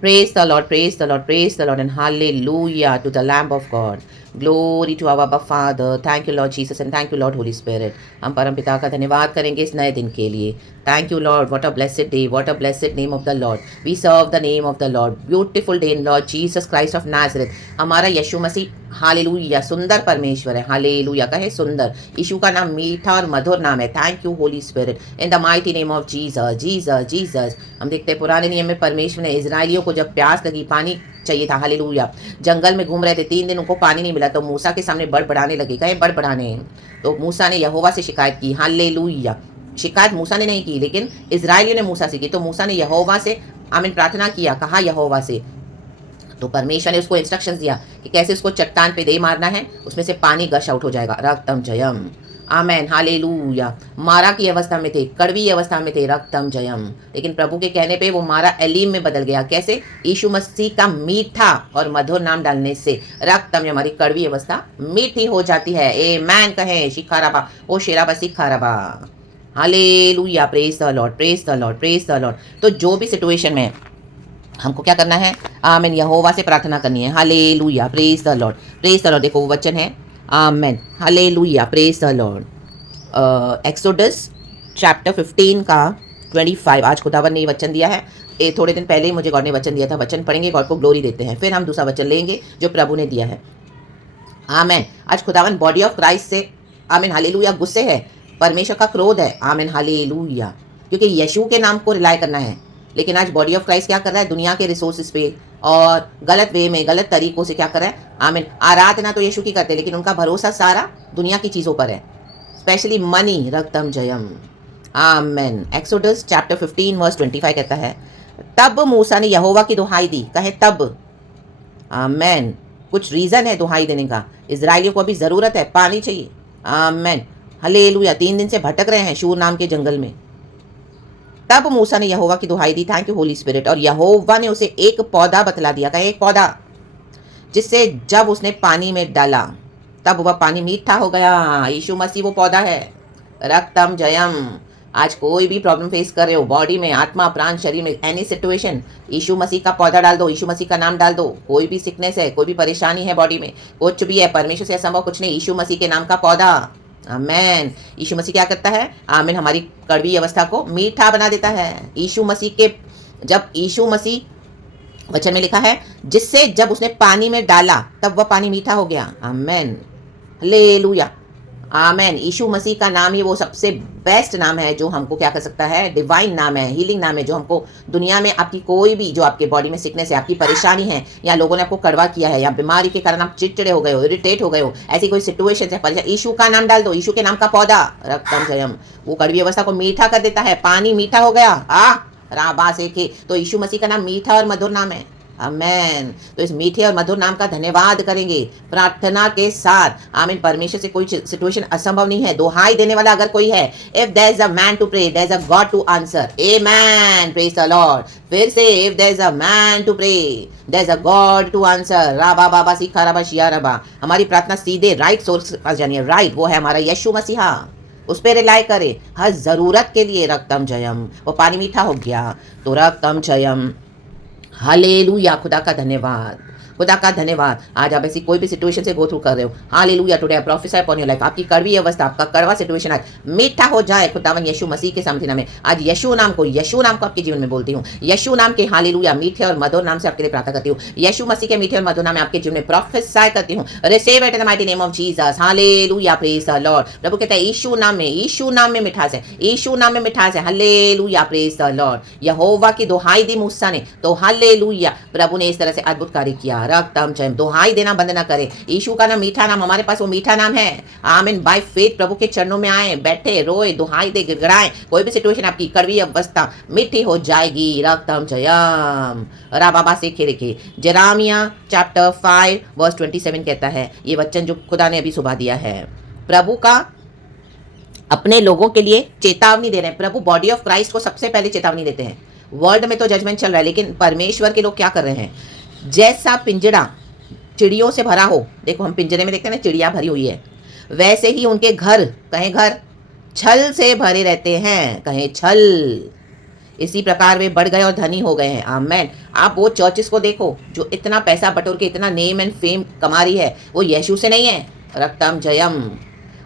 Praise the Lord, praise the Lord, praise the Lord, and hallelujah to the Lamb of God. Glory to our Abba Father. Thank you, Lord Jesus, and thank you, Lord Holy Spirit. हम परम पिता का धन्यवाद करेंगे इस नए दिन के लिए. Thank you, Lord. What a blessed day. What a blessed name of the Lord. We serve the name of the Lord. Beautiful day in Lord Jesus Christ of Nazareth. हमारा यीशु मसीह हालेलुया सुंदर परमेश्वर है. हालेलुया कहे सुंदर. यीशु का नाम मीठा और मधुर नाम है. Thank you Holy spirit in the mighty name of Jesus Jesus Jesus. हम देखते हैं पुराने नियम में परमेश्वर ने इजराइलियों को जब प्यास लगी, पानी चाहिए था, हालेलुया, जंगल में घूम रहे थे, 3 दिन उनको पानी नहीं मिला, तो मूसा के सामने बड़बड़ाने लगे. कहे बड़बड़ाने. तो मूसा ने यहोवा से शिकायत की. हालेलुया. शिकायत मूसा ने नहीं की, लेकिन इजराइलियों ने मूसा से की. तो मूसा ने यहोवा से आमीन प्रार्थना किया, कहा यहोवा से. तो परमेश्वर ने उसको इंस्ट्रक्शंस दिया कि कैसे उसको चट्टान पे दे मारना है, उसमें से पानी गश आउट हो जाएगा. रक्तम जयम. Amen hallelujah. मारा की अवस्था में थे, कड़वी अवस्था में थे, रक्तम जयम. लेकिन प्रभु के कहने पे वो मारा एलीम में बदल गया. कैसे? यीशु मसीह का मीठा और मधुर नाम डालने से रक्तम, हमारी कड़वी अवस्था मीठी हो जाती है. ए मैन कहे शिखाराबा ओ शेराबा सिखाराबा. Hallelujah. Praise the Lord, praise the Lord, praise the Lord. तो जो भी सिचुएशन में हमको क्या करना है? आमेन. यहोवा से प्रार्थना करनी है. Hallelujah. Praise the Lord, praise the Lord. देखो वो वचन है. Amen. Hallelujah. Praise the Lord. Exodus chapter 15 का 25. आज खुदावन ने ये वचन दिया है. थोड़े दिन पहले ही मुझे गॉड ने वचन दिया था. वचन पढ़ेंगे, गॉड को ग्लोरी देते हैं, फिर हम दूसरा वचन लेंगे जो प्रभु ने दिया है. आमेन. आज खुदावन बॉडी ऑफ क्राइस्ट से आमेन हालेलुया गुस्से है. परमेश्वर का क्रोध है. Amen hallelujah. क्योंकि यीशु के नाम को रिलाय करना है. लेकिन आज बॉडी ऑफ क्राइस्ट क्या कर रहा है? दुनिया के रिसोर्सेज पे और गलत वे में, गलत तरीकों से क्या कर रहा है? आमीन. आराधना तो यीशु की करते हैं, लेकिन उनका भरोसा सारा दुनिया की चीज़ों पर है, स्पेशली मनी. रक्तम जयम. आमेन. एक्सोडस चैप्टर 15 वर्स 25 कहता है, तब मूसा ने यहोवा की दुहाई दी. कहे तब. आमेन. कुछ रीज़न है दुहाई देने का. इजराइलियों को अभी ज़रूरत है, पानी चाहिए. Amen hallelujah. 3 दिन से भटक रहे हैं शूर नाम के जंगल में. तब मूसा ने यहोवा की दुहाई दी. Thank you Holy Spirit. और यहोवा ने उसे एक पौधा बतला दिया. कहे एक पौधा, जिससे जब उसने पानी में डाला तब वह पानी मीठा हो गया. यीशु मसीह वो पौधा है. रक्तम जयम. आज कोई भी प्रॉब्लम फेस कर रहे हो, बॉडी में, आत्मा, प्राण, शरीर में, एनी सिचुएशन, यीशु मसीह का पौधा डाल दो, यीशु मसीह का नाम डाल दो. कोई भी सिकनेस है, कोई भी परेशानी है बॉडी में, कुछ भी है, परमेश्वर से असंभव कुछ नहीं. यीशु मसीह के नाम का पौधा. आमेन. यीशु मसीह क्या करता है? आमीन. हमारी कड़वी अवस्था को मीठा बना देता है. यीशु मसीह के, जब यीशु मसीह वचन में लिखा है, जिससे जब उसने पानी में डाला तब वह पानी मीठा हो गया. Amen hallelujah. आमेन. यीशु मसीह का नाम ही वो सबसे बेस्ट नाम है जो हमको क्या कर सकता है? डिवाइन नाम है, हीलिंग नाम है, जो हमको दुनिया में आपकी कोई भी, जो आपके बॉडी में सिकनेस है, आपकी परेशानी है, या लोगों ने आपको कड़वा किया है, या बीमारी के कारण आप चिड़चिड़े हो गए हो, इरिटेट हो गए हो, ऐसी कोई सिचुएशन है, परेशान, यीशु का नाम डाल दो. यीशु के नाम का पौधा रक्तम जयम, वो कड़वी अवस्था को मीठा कर देता है. पानी मीठा हो गया. राबा से के. तो यीशु मसीह का नाम मीठा और मधुर नाम है. आमेन. तो इस मीठे और मधुर नाम का धन्यवाद करेंगे प्रार्थना के साथ. आमीन. परमेश्वर से कोई सिचुएशन असंभव नहीं है. दुहाई देने वाला अगर कोई है, if there is a man to pray, there is a God to answer. Amen. Praise the Lord. फिर से, if there is a man to pray, there is a God to answer. राबा बाबा सिखा रबा शिया रबा. हमारी प्रार्थना सीधे राइट सोर्स के पास जानी है. राइट, वो है हमारा यीशु मसीहा. उस पर रिलाय करे हर जरूरत के लिए. रक्तम जयम. वो पानी मीठा हो गया तो रक्तम जयम. हालेलुया. खुदा का धन्यवाद, खुदा का धन्यवाद. आज आप ऐसी कोई भी सिचुएशन से गो थ्रू कर रहे हो, hallelujah. Today I prophecy upon your life. आपकी कड़वी अवस्था, आपका कड़वा सिचुएशन आज मीठा हो जाए खुदावन यीशु मसीह के सामर्थ्य नाम में. आज यीशु नाम को आपके जीवन में बोलती हूँ. यीशु नाम के हालेलुया मीठे और मधुर नाम से आपके लिए प्रार्थना करती हूँ. यीशु मसीह के मीठे और मधुर नाम में आपके जीवन में प्रोफेसी करती हूँ. Receive it in the mighty name of Jesus. Hallelujah. Praise the Lord. प्रभु कहता है यीशु नाम में मिठास है. यीशु नाम में मिठास है. हालेलुया. Praise the Lord. यहोवा की दुहाई दी मूसा ने, तो हालेलुया प्रभु ने इस तरह से अद्भुत कार्य किया. रक्तम जयम. दुहाई देना बंद ना करें. यीशु का नाम मीठा नाम, हमारे पास वो मीठा नाम है. आमीन. बाय फेथ प्रभु के चरणों में आए, बैठे, रोए, दुहाई दे, गिड़गिड़ाएं. कोई भी सिचुएशन आपकी कड़वी अवस्था मीठी हो जाएगी. रक्तम जयम. रा बाबा से खेरे. जेरामिया चैप्टर 5 वर्स 27 कहता है, ये वचन जो खुदा ने अभी सुबह दिया है, प्रभु का अपने लोगों के लिए चेतावनी दे रहे हैं. प्रभु बॉडी ऑफ क्राइस्ट को सबसे पहले चेतावनी देते हैं. वर्ल्ड में तो जजमेंट चल रहा है, लेकिन परमेश्वर के लोग क्या कर रहे हैं? जैसा पिंजड़ा चिड़ियों से भरा हो, देखो हम पिंजरे में देखते हैं ना, चिड़िया भरी हुई है, वैसे ही उनके घर, कहें घर, छल से भरे रहते हैं. कहें छल. इसी प्रकार वे बढ़ गए और धनी हो गए हैं। आमेन। आप वो चर्चेस को देखो जो इतना पैसा बटोर के इतना नेम एंड फेम कमा रही है, वो यीशु से नहीं है। रक्तम जयम।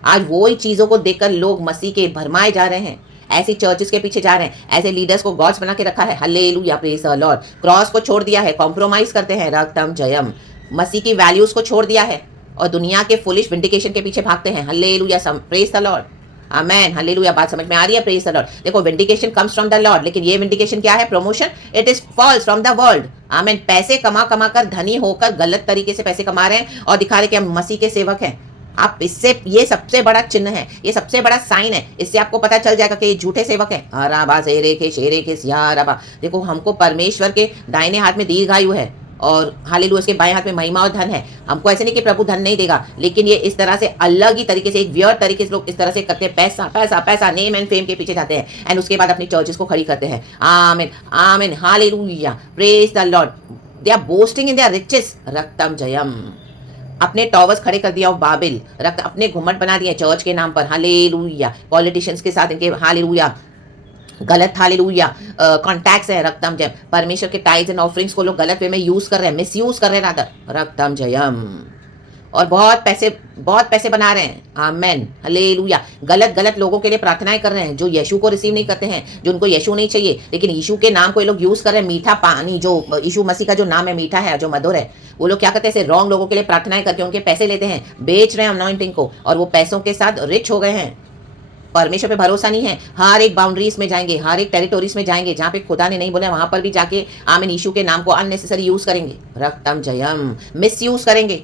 आज वो ही चीज़ों को देखकर लोग मसीह के भरमाए जा रहे हैं, ऐसी चर्चेस के पीछे जा रहे हैं, ऐसे लीडर्स को गॉड्स बना के रखा है। Hallelujah, praise the Lord. Cross को छोड़ दिया है, कॉम्प्रोमाइज करते हैं। रक्तम जयम। मसीह की वैल्यूज को छोड़ दिया है और दुनिया के फुलिश विंडिकेशन के पीछे भागते हैं। Hallelujah, praise the Lord. Amen, hallelujah. बात समझ में आ रही है? Praise the Lord. देखो, vindication comes from the Lord, लेकिन ये विंडिकेशन क्या है? Promotion. It is falls from the world. Amen. पैसे कमा कमा कर धनी होकर गलत तरीके से पैसे कमा रहे हैं और दिखा रहे कि हम मसीह के सेवक हैं। आप इससे, ये सबसे बड़ा चिन्ह है, ये सबसे बड़ा साइन है। इससे आपको पता चल जाएगा कि ये झूठे सेवक हैं। आराबा शेरे के शेरे के सियाराबा। देखो, हमको परमेश्वर के दाहिने हाथ में दीर्घायु है और हालेलुया उसके बाएं हाथ में महिमा और धन है। हमको ऐसे नहीं कि प्रभु धन नहीं देगा, लेकिन ये इस तरह से अलग ही तरीके से, एक वियर तरीके से लोग इस तरह से करते हैं। पैसा पैसा पैसा, नेम एंड फेम के पीछे जाते हैं एंड उसके बाद अपनी चर्चेस को खड़ी करते हैं। Amen amen, hallelujah, praise the Lord. They are boasting in their riches. रक्तम जयम। अपने टॉवर्स खड़े कर दिया बाबिल, रक्त अपने घुमट बना दिए चर्च के नाम पर। हालेलुया। पॉलिटिशियंस के साथ इनके हालेलुया गलत हालेलुया कॉन्टैक्ट्स है। रक्तम जयम। परमेश्वर के टाइड्स एंड ऑफरिंग्स को लोग गलत वे में यूज कर रहे हैं, मिस यूज कर रहे हैं रादर। रक्तम जयम। और बहुत पैसे बना रहे हैं। आमेन, हालेलुया। गलत गलत लोगों के लिए प्रार्थनाएं कर रहे हैं जो यीशु को रिसीव नहीं करते हैं, जो उनको यीशु नहीं चाहिए, लेकिन यीशु के नाम को ये लोग यूज कर रहे हैं। मीठा पानी, जो यीशु मसीह का जो नाम है मीठा है, जो मधुर है, वो लोग क्या करते हैं? रॉन्ग लोगों के लिए प्रार्थनाएं करके उनके पैसे लेते हैं, बेच रहे हैं अनॉइंटिंग को, और वो पैसों के साथ रिच हो गए हैं। परमेश्वर पे भरोसा नहीं है। हर एक बाउंड्रीज में जाएंगे, हर एक टेरिटोरीज में जाएंगे जहाँ पे खुदा ने नहीं बोला, वहां पर भी जाके आमीन यीशु के नाम को अननेसेसरी यूज करेंगे। रक्तम जयम। मिस यूज करेंगे।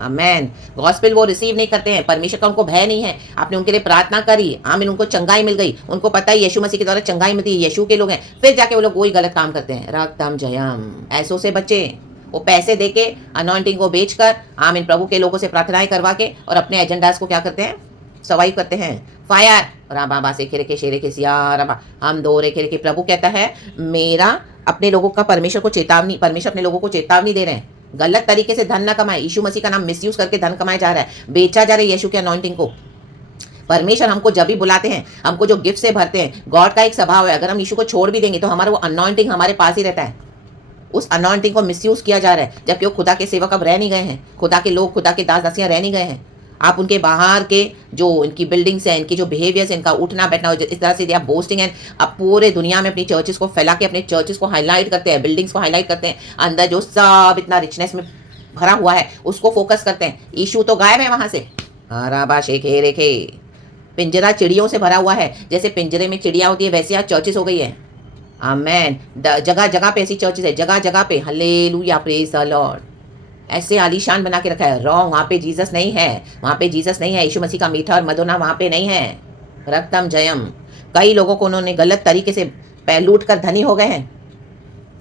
आमेन। गॉस्पेल वो रिसीव नहीं करते हैं, परमेश्वर का उनको भय नहीं है। आपने उनके लिए प्रार्थना करी, आमीन, उनको चंगाई मिल गई, उनको पता है यीशु मसीह के द्वारा चंगाई मिलती है, यीशु के लोग हैं, फिर जाके वो लोग वही गलत काम करते हैं। रक्तम जयम। ऐसों से बचे। वो पैसे देके अनॉइंटिंग को बेचकर आमीन प्रभु के लोगों से प्रार्थनाएं करवा के और अपने एजेंडास को क्या करते हैं? सवाई करते हैं। फायर। राबा से खेरे के शेरे के सियाराबा। हम दो रे खेरे के। प्रभु कहता है मेरा अपने लोगों का, परमेश्वर को चेतावनी, परमेश्वर अपने लोगों को चेतावनी दे रहे हैं, गलत तरीके से धन न कमाए। यीशु मसीह का नाम मिसयूज करके धन कमाया जा रहा है, बेचा जा रहा है यीशु के अनॉइंटिंग को। परमेश्वर हमको जब भी बुलाते हैं, हमको जो गिफ्ट से भरते हैं, गॉड का एक स्वभाव है, अगर हम यीशु को छोड़ भी देंगे तो हमारा वो अनॉइंटिंग हमारे पास ही रहता है। उस अनॉइंटिंग को मिसयूज किया जा रहा है, जबकि वो खुदा के सेवक अब रह नहीं गए हैं, खुदा के लोग, खुदा के दास दासियां रह नहीं गए हैं। आप उनके बाहर के जो इनकी बिल्डिंग्स हैं, इनकी जो बिहेवियर्स, इनका उठना बैठना, इस तरह से आप बोस्टिंग है, आप पूरे दुनिया में अपनी चर्चेस को फैला के अपने चर्चेस को हाईलाइट करते हैं, बिल्डिंग्स को हाईलाइट करते हैं, अंदर जो सब इतना रिचनेस में भरा हुआ है उसको फोकस करते हैं। यीशु तो गायब है वहां से। राबा शेखे रेखे। पिंजरा चिड़ियों से भरा हुआ है, जैसे पिंजरे में चिड़िया होती है वैसे आज चर्चेस हो गई है। आमेन। जगह जगह पे ऐसी चर्चेस है, जगह जगह पे। Hallelujah, praise the Lord. ऐसे आलीशान बना के रखा है। रॉन्ग, वहाँ पे जीसस नहीं है, वहाँ पे जीसस नहीं है। यीशु मसीह का मीठा और मधुना वहाँ पे नहीं है। रक्तम जयम। कई लोगों को उन्होंने गलत तरीके से लूट कर धनी हो गए हैं,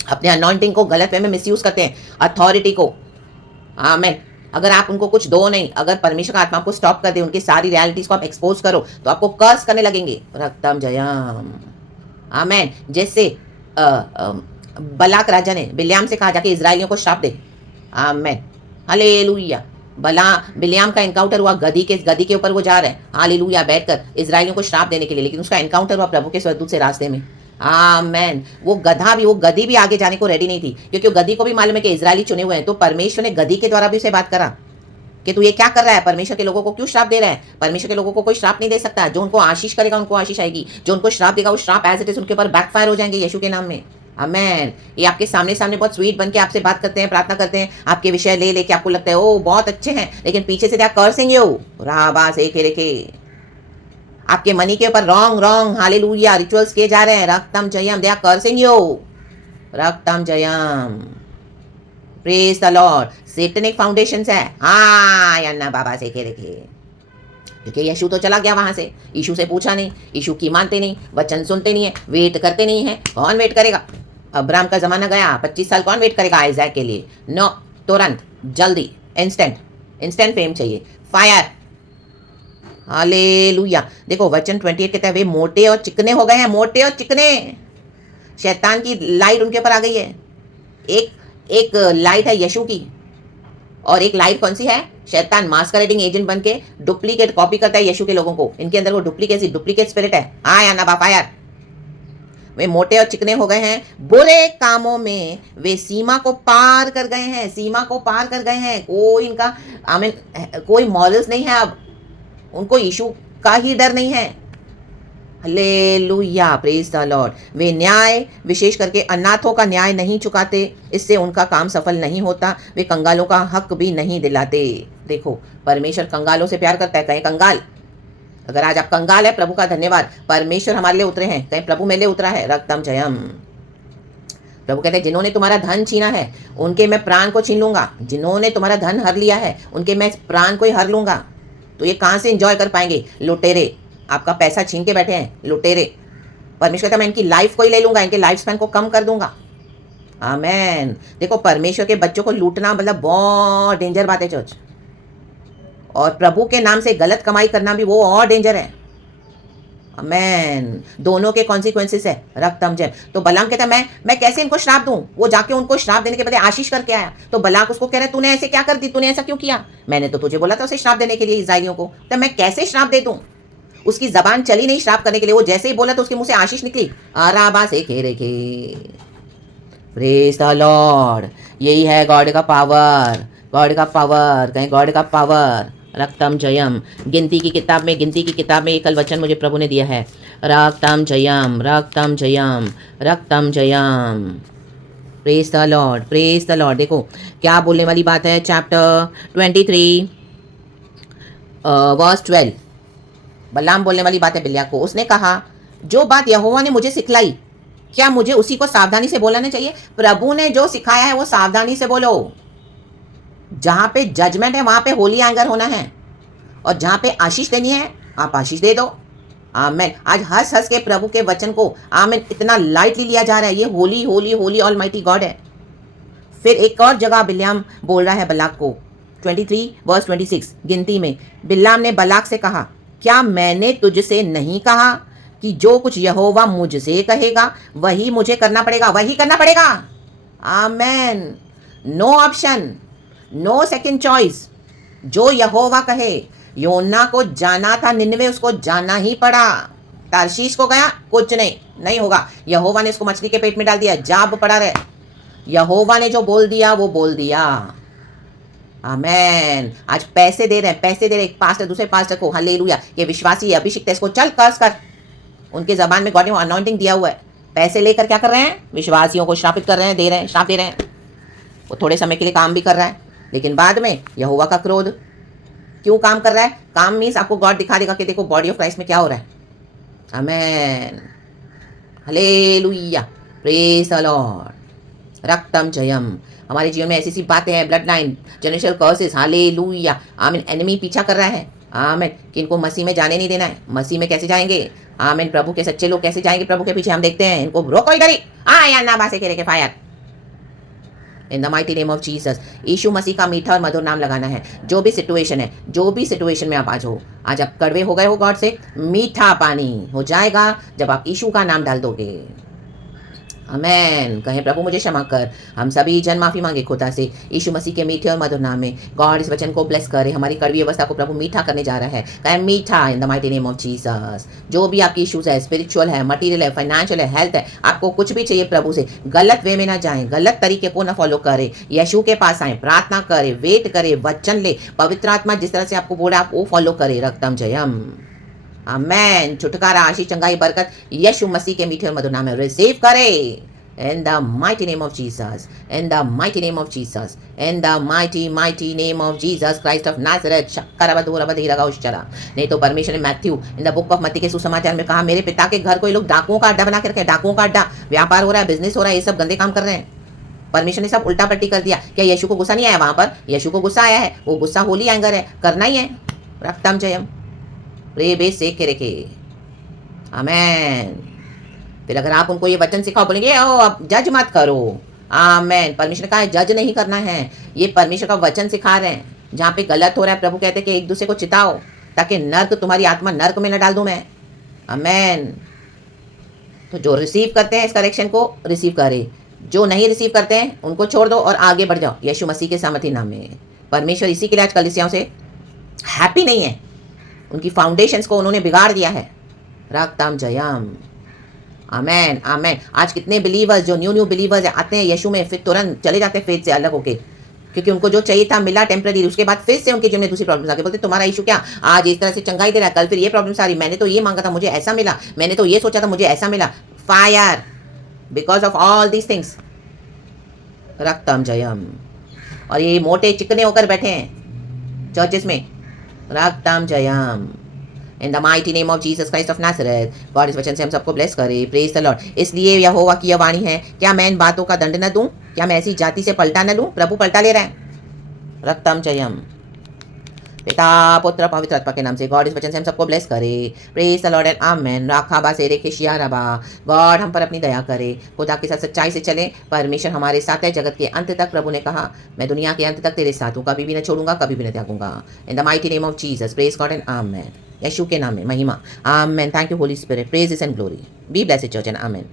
अपने अनॉइंटिंग को गलत वे में मिसयूज करते हैं, अथॉरिटी को। आमेन। अगर आप उनको कुछ दो नहीं, अगर परमेश्वर का आत्मा को स्टॉप कर दे, उनकी सारी रियलिटीज को आप एक्सपोज करो तो आपको कर्स करने लगेंगे। रक्तम जयम। आमेन। जैसे बलाक राजा ने बिल्याम से कहा जाके इजराइलियों को श्राप दे। आमेन, हालेलुया। बिल्याम का एनकाउंटर हुआ, गधी के ऊपर वो जा रहा है, हालेलुया, बैठकर इजराइलियों को श्राप देने के लिए, लेकिन उसका एनकाउंटर हुआ प्रभु के स्वर्गदूत से रास्ते में। आमेन। वो गधी भी आगे जाने को रेडी नहीं थी, क्योंकि गधी को भी मालूम है कि इजरायली चुने हुए हैं। तो परमेश्वर ने गधी के द्वारा भी उसे बात करा कि तू ये क्या कर रहा है, परमेश्वर के लोगों को क्यों श्राप दे रहा है। परमेश्वर के लोगों को कोई श्राप नहीं दे सकता। जो उनको आशीष करेगा उनको आशीष आएगी, जो उनको श्राप देगा वो श्राप एज इट इज उनके ऊपर बैकफायर हो जाएंगे यीशु के नाम में। आमेन। ये आपके सामने बहुत स्वीट बन के आपसे बात करते हैं, प्रार्थना करते हैं, आपके विषय ले लेके आपको लगता है ओ बहुत अच्छे हैं, लेकिन पीछे से क्या कर्सिंग यू राबा से के आपके मनी के ऊपर रॉन्ग हालेलुया रिचुअल्स किए जा रहे हैं। रक्तम जयम। They are cursing you. रक्तम जयम। Praise the Lord. Satanic foundations है। हाँ यन्ना बाबा से के क्योंकि यीशु तो चला गया वहां से, यीशु से पूछा नहीं, यीशु की मानते नहीं, वचन सुनते नहीं है, वेट करते नहीं है। कौन वेट करेगा? अब्राहम का जमाना गया, 25 साल कौन वेट करेगा आइजैक के लिए? नो, तुरंत, जल्दी, इंस्टेंट फेम चाहिए। फायर। हालेलुया। देखो वचन 28 कहता है वे मोटे और चिकने हो गए हैं, मोटे और चिकने। शैतान की लाइट उनके ऊपर आ गई है। एक लाइट है यीशु की, और एक लाइट कौन सी है? शैतान मास्करेडिंग एजेंट बन के डुप्लीकेट कॉपी करता है यीशु के लोगों को। इनके अंदर वो डुप्लीकेट स्पिरिट है। आया ना फायर। वे मोटे और चिकने हो गए हैं, बुरे कामों में वे सीमा को पार कर गए हैं, सीमा को पार कर गए हैं। कोई इनका कोई मॉरल्स नहीं है अब, उनको यीशु का ही डर नहीं है। Hallelujah, praise the Lord. वे न्याय, विशेष करके अनाथों का न्याय नहीं चुकाते, इससे उनका काम सफल नहीं होता। वे कंगालों का हक भी नहीं दिलाते। देखो, परमेश्वर कंगालों से प्यार करता है। कहीं कंगाल, अगर आज आप कंगाल है, प्रभु का धन्यवाद, परमेश्वर हमारे लिए उतरे हैं। कहीं प्रभु मेरे लिए उतरा है, रक्तम जयम। प्रभु कहते हैं जिन्होंने तुम्हारा धन छीना है उनके मैं प्राण को छीन लूंगा। जिन्होंने तुम्हारा धन हर लिया है उनके मैं प्राण को ही हर लूंगा। तो ये कहाँ से एंजॉय कर पाएंगे? लुटेरे, आपका पैसा छीन के बैठे हैं, लुटेरे। परमेश्वर कहता है मैं इनकी लाइफ को ही ले लूंगा, इनके लाइफ स्पैन को कम कर दूंगा। आमेन। देखो, परमेश्वर के बच्चों को लूटना मतलब बहुत डेंजर बात है चर्च, और प्रभु के नाम से गलत कमाई करना भी वो और डेंजर है। आमेन। दोनों के कॉन्सिक्वेंसेस है, रक्तम जय। तो बलाम कहता है मैं कैसे इनको श्राप दूं? वो जाके उनको श्राप देने के बदले आशीष करके आया। तो बलाक उसको कह रहा है तूने ऐसे क्या कर दी, तूने ऐसा क्यों किया? मैंने तो तुझे बोला था उसे श्राप देने के लिए, इस्राएलियों को। तो मैं कैसे श्राप दे दूं? उसकी जबान चली नहीं श्राप करने के लिए, वो जैसे ही बोला तो उसके मुंह से आशीष निकली। आराबा से खेरे के। Praise the Lord. यही है गॉड का पावर, गॉड का पावर, कहीं गॉड का पावर। रक्तम जयम। गिनती की किताब में एक कल वचन मुझे प्रभु ने दिया है, रक्तम जयम, रक्तम जयम, रक्तम जयम। Praise the Lord, praise the Lord. देखो क्या बोलने वाली बात है, चैप्टर 23 वर्स 12। बलाम बोलने वाली बात है बिल्या को। उसने कहा जो बात यहोवा ने मुझे सिखलाई, क्या मुझे उसी को सावधानी से बोलना चाहिए? प्रभु ने जो सिखाया है वो सावधानी से बोलो। जहाँ पे जजमेंट है वहाँ पे होली एंगर होना है, और जहाँ पे आशीष देनी है आप आशीष दे दो। आमेन। आज हंस हंस के प्रभु के वचन को आमेन इतना लाइटली लिया जा रहा है। ये होली होली होली ऑलमाइटी गॉड है। फिर एक और जगह बिल्याम बोल रहा है बलाक को, 23 वर्स 26 गिनती में। बिल्याम ने बलाक से कहा, क्या मैंने तुझसे नहीं कहा कि जो कुछ यहोवा मुझसे कहेगा वही मुझे करना पड़ेगा, वही करना पड़ेगा। Amen. No option, no second choice. जो यहोवा कहे। योना को जाना था निन्वे, उसको जाना ही पड़ा। तारशीश को गया, कुछ नहीं होगा। यहोवा ने इसको मछली के पेट में डाल दिया, जाब पड़ा रहे। यहोवा ने जो बोल दिया वो बोल दिया। आमेन। आज पैसे दे रहे हैं, पैसे दे रहे, एक पास्टर दूसरे पास्टर को, हालेलुया, ये विश्वासी अभिषिक्त है, इसको चल कर्ज कर। उनके जबान में गॉड ने अनॉइंटिंग दिया हुआ है। पैसे लेकर क्या कर रहे हैं? विश्वासियों को श्रापित कर रहे हैं, दे रहे हैं, श्राप दे रहे हैं। वो थोड़े समय के लिए काम भी कर रहा है, लेकिन बाद में यहोवा का क्रोध। क्यों काम कर रहा है? काम मीन्स आपको गॉड दिखा देगा कि देखो बॉडी ऑफ क्राइस्ट में क्या हो रहा है। Amen. Hallelujah, praise the Lord. रक्तम जयम। हमारे जीवन में ऐसी सी बातें हैं, blood line, generational curses, hallelujah, amen. Enemy पीछा कर रहा है, आमीन, कि इनको मसीह में जाने नहीं देना है। मसीह में कैसे जाएंगे? आमीन। प्रभु के सच्चे लोग कैसे जाएंगे प्रभु के पीछे? हम देखते हैं इनको रोको इधर ही, या ना बासे के fire in the mighty name of Jesus. यीशु मसीह का मीठा और मधुर नाम लगाना है। जो भी सिचुएशन है, जो भी सिचुएशन में आप आज हो, आज आप कड़वे हो गए हो गॉड से, मीठा पानी हो जाएगा जब आप यीशु का नाम डाल दोगे। आमेन। कहें प्रभु मुझे क्षमा कर। हम सभी जन माफ़ी मांगे खुदा से, यीशु मसीह के मीठे और मधुर नाम में। गॉड इस वचन को ब्लेस करे। हमारी कड़वी अवस्था को प्रभु मीठा करने जा रहा है। कहें मीठा इन the mighty name of Jesus. जो भी आपकी इश्यूज है, स्पिरिचुअल है, मटीरियल है, फाइनेंशियल है, हेल्थ है, आपको कुछ भी चाहिए प्रभु से, गलत वे में ना जाएं, गलत तरीके को ना फॉलो करें। यीशु के पास आए, प्रार्थना करें, वेट करें, वचन ले, पवित्र आत्मा जिस तरह से आपको बोला आप वो फॉलो करें। रक्तम जयम। आमेन। छुटकारा, आशीष, चंगाई, बरकत यीशु मसीह के मीठे और मधुर नाम में रिसीव करे। In the mighty name of Jesus, in the mighty name of Jesus, in the mighty name of Jesus Christ of Nazareth, शक्करबधूरबधीरगौश्चरा। नहीं तो परमेश्वर ने Matthew in the book of मत्ती के सुसमाचार में कहा, मेरे पिता के घर को ये लोग डाकुओं का अड्डा बना के रखे। डाकुओं का अड्डा, व्यापार हो रहा है, बिजनेस हो रहा है, ये सब गंदे काम कर रहे हैं। परमेश्वर ने सब उल्टा पट्टी कर दिया। क्या यीशु को गुस्सा नहीं आया? वहां पर यीशु को गुस्सा आया है। वो गुस्सा होली एंगर है, करना ही है। रक्तम जयम। रे बे से के रेखे। आमेन। फिर अगर आप उनको ये वचन सिखाओ, बोलेंगे ओ अब जज मत करो। आमेन। परमेश्वर ने कहा है जज नहीं करना है, ये परमेश्वर का वचन सिखा रहे हैं। जहाँ पे गलत हो रहा है प्रभु कहते हैं कि एक दूसरे को चिताओ, ताकि नर्क, तुम्हारी आत्मा नर्क में न डाल दूं मैं। आमेन। तो जो रिसीव करते हैं इस करेक्शन को रिसीव करें, जो नहीं रिसीव करते हैं उनको छोड़ दो और आगे बढ़ जाओ यीशु मसीह के सामर्थी नाम में। परमेश्वर इसी के लिए आज कलीसियाओं से हैप्पी नहीं है। उनकी फाउंडेशंस को उन्होंने बिगाड़ दिया है। रक्तम जयम। आमेन, आमेन। आज कितने बिलीवर्स जो न्यू बिलीवर्स आते हैं यीशु में, फिर तुरंत चले जाते हैं फेथ से अलग होके, क्योंकि उनको जो चाहिए था मिला टेम्पररी, उसके बाद फिर से उनके जीवन में दूसरी प्रॉब्लम्स आ गई। बोलते तुम्हारा इशू क्या, आज इस तरह से चंगाई दे रहा है, कल फिर ये प्रॉब्लम्स आ रही, मैंने तो ये मांगा था मुझे ऐसा मिला, मैंने तो ये सोचा था मुझे ऐसा मिला। Fire because of all these things. रक्तम जयम। और ये मोटे चिकने होकर बैठे हैं चर्चेस में। रक्तम जयम। In the mighty name of Jesus Christ of Nazareth. God इस वचन से हम सबको ब्लेस करे। Praise the Lord. इसलिए यहोवा की यह वाणी है, क्या मैं इन बातों का दंड न दूं? क्या मैं ऐसी जाति से पलटा न लूं? प्रभु पलटा ले रहा है। रक्तम जयम। पिता पुत्र पवित्र आत्मा के नाम से गॉड इस वचन से हम सबको ब्लेस करे। प्रेज द लॉर्ड एंड आमेन। राखा बा सेरे के शिया रबा। गॉड हम पर अपनी दया करे, खुदा के साथ सच्चाई से चले। परमेश्वर हमारे साथ है जगत के अंत तक। प्रभु ने कहा मैं दुनिया के अंत तक तेरे साथ हूँ, कभी भी न छोड़ूंगा, कभी भी न त्यागूंगा। In the mighty name of Jesus. Praise God and amen. यीशु के नाम में महिमा। Amen. Thank you Holy Spirit. Praise and glory. Be blessed church and amen.